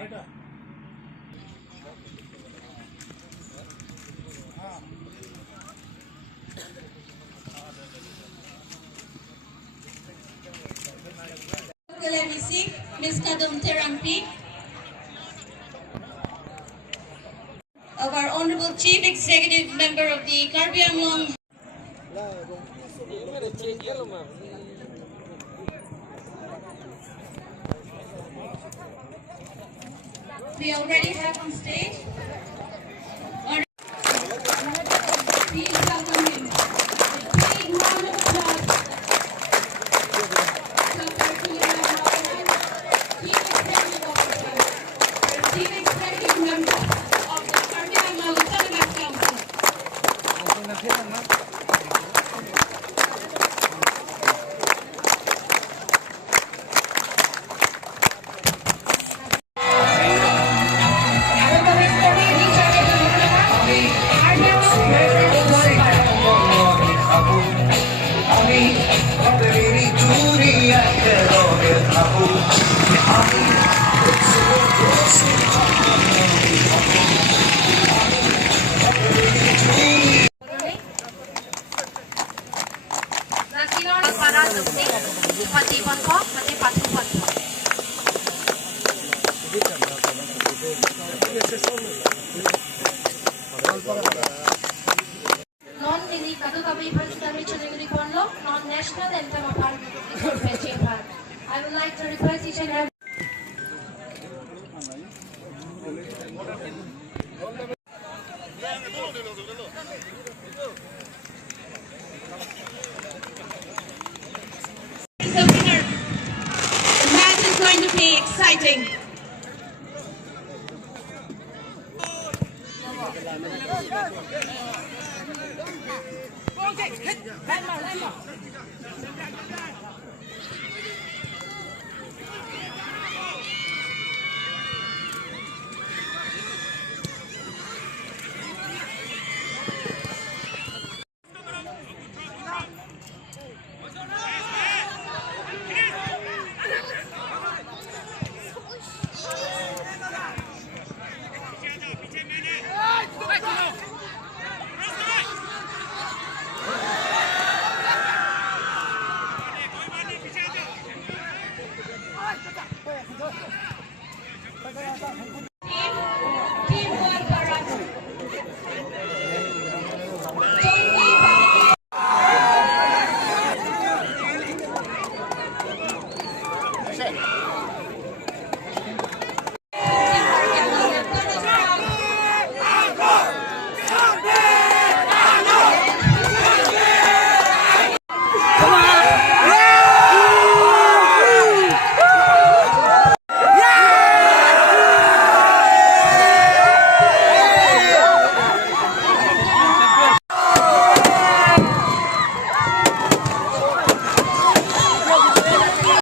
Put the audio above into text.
Ms. Kadum Terangpi, of our Honorable Chief Executive Member of the Karbi Anglong. We already have on stage. Please welcome him. A big round of applause. Chief Executive Member of the Karbi Anglong Council. Non-national anthem of our I would like to request each and every The match is going to be exciting.